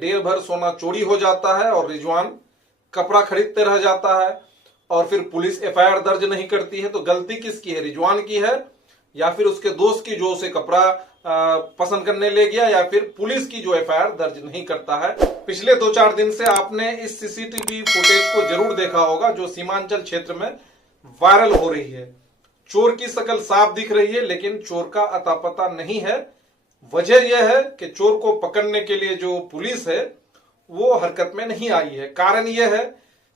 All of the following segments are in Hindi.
देर भर सोना चोरी हो जाता है और रिजवान कपड़ा खरीदते रह जाता है और फिर पुलिस एफआईआर दर्ज नहीं करती है। तो गलती किसकी है, रिजवान की है या फिर उसके दोस्त की जो उसे कपड़ा पसंद करने ले गया, या फिर पुलिस की जो एफआईआर दर्ज नहीं करता है। पिछले 2-4 दिन से आपने इस सीसीटीवी फुटेज को जरूर देखा होगा जो सीमांचल क्षेत्र में वायरल हो रही है। चोर की शक्ल साफ दिख रही है लेकिन चोर का अता पता नहीं है। वजह यह है कि चोर को पकड़ने के लिए जो पुलिस है वो हरकत में नहीं आई है। कारण यह है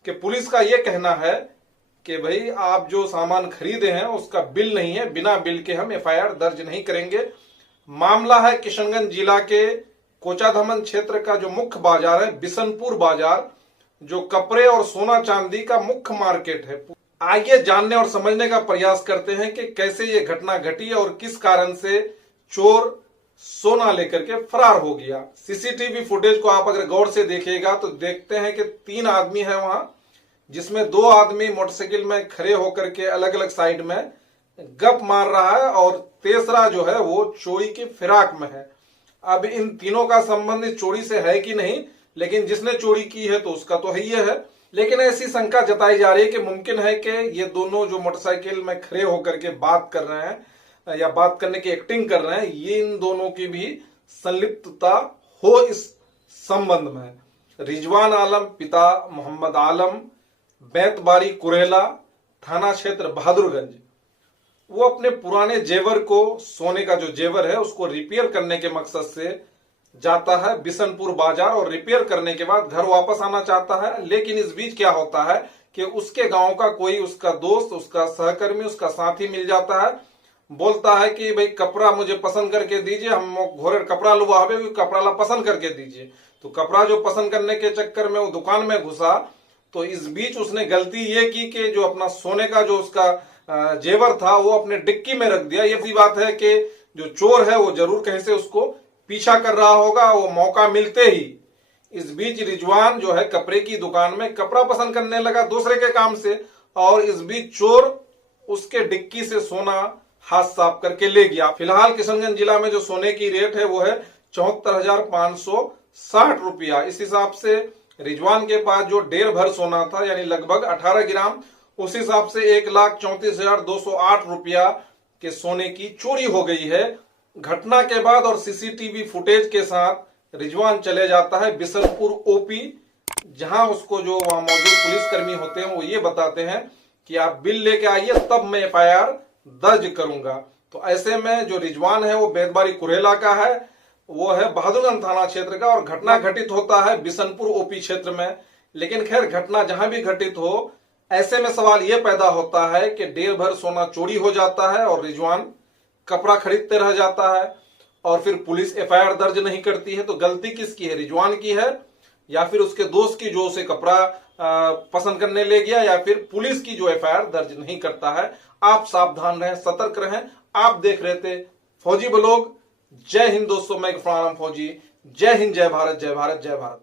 कि पुलिस का यह कहना है कि भाई आप जो सामान खरीदे हैं उसका बिल नहीं है, बिना बिल के हम एफआईआर दर्ज नहीं करेंगे। मामला है किशनगंज जिला के कोचाधमन क्षेत्र का जो मुख्य बाजार है बिशनपुर बाजार, जो कपड़े और सोना चांदी का मुख्य मार्केट है। आइए जानने और समझने का प्रयास करते हैं कि कैसे ये घटना घटी और किस कारण से चोर सोना लेकर के फरार हो गया। सीसीटीवी फुटेज को आप अगर गौर से देखिएगा तो देखते हैं कि 3 आदमी है वहां, जिसमें 2 आदमी मोटरसाइकिल में खड़े होकर के अलग अलग साइड में गप मार रहा है और तीसरा जो है वो चोरी की फिराक में है। अब इन तीनों का संबंध चोरी से है कि नहीं, लेकिन जिसने चोरी की है तो उसका तो है ही है। लेकिन ऐसी शंका जताई जा रही है कि मुमकिन है कि ये दोनों जो मोटरसाइकिल में खड़े होकर के बात कर रहे हैं या बात करने की एक्टिंग कर रहे हैं, ये इन दोनों की भी संलिप्तता हो इस संबंध में। रिजवान आलम पिता मोहम्मद आलम, बैतबारी कुरेला, थाना क्षेत्र बहादुरगंज, वो अपने पुराने जेवर को, सोने का जो जेवर है उसको रिपेयर करने के मकसद से जाता है बिशनपुर बाजार और रिपेयर करने के बाद घर वापस आना चाहता है। लेकिन इस बीच क्या होता है कि उसके गांव का कोई उसका दोस्त, उसका सहकर्मी, उसका साथी मिल जाता है। बोलता है कि भाई कपड़ा मुझे पसंद करके दीजिए, हम घोरे कपड़ा लुआ हवे, कपड़ा ला पसंद करके दीजिए। तो कपड़ा जो पसंद करने के चक्कर में वो दुकान में घुसा, तो इस बीच उसने गलती ये की कि जो अपना सोने का जो उसका जेवर था वो अपने डिक्की में रख दिया। ये भी बात है कि जो चोर है वो जरूर कहीं से उसको पीछा कर रहा होगा। वो मौका मिलते ही इस बीच रिजवान जो है कपड़े की दुकान में कपड़ा पसंद करने लगा दूसरे के काम से, और इस बीच चोर उसके डिक्की से सोना हाथ साफ करके ले गया। फिलहाल किशनगंज जिला में जो सोने की रेट है वो है 74,560 रुपया। इस हिसाब से रिजवान के पास जो डेढ़ भर सोना था यानी लगभग 18 ग्राम, उस हिसाब से 1,34,208 रुपया के सोने की चोरी हो गई है। घटना के बाद और सीसीटीवी फुटेज के साथ रिजवान चले जाता है बिशनपुर ओपी, जहां उसको जो वहां मौजूद पुलिसकर्मी होते हैं वो ये बताते हैं कि आप बिल लेके आइए तब मैं एफआईआर दर्ज करूंगा। तो ऐसे में जो रिजवान है वो बैतबारी कुरेला का है, वो है बहादुरगंज थाना क्षेत्र का, और घटना घटित होता है बिशनपुर ओपी क्षेत्र में। लेकिन खैर घटना जहां भी घटित हो, ऐसे में सवाल यह पैदा होता है कि देर भर सोना चोरी हो जाता है और रिजवान कपड़ा खरीदते रह जाता है और फिर पुलिस एफआईआर दर्ज नहीं करती है। तो गलती किसकी है, रिजवान की है या फिर उसके दोस्त की जो उसे कपड़ा पसंद करने ले गया, या फिर पुलिस की जो एफआईआर दर्ज नहीं करता है। आप सावधान रहें, सतर्क रहें। आप देख रहे थे फौजी ब्लॉग। जय हिंद दोस्तों, मैं फौजी। जय हिंद, जय भारत, जय भारत, जय भारत।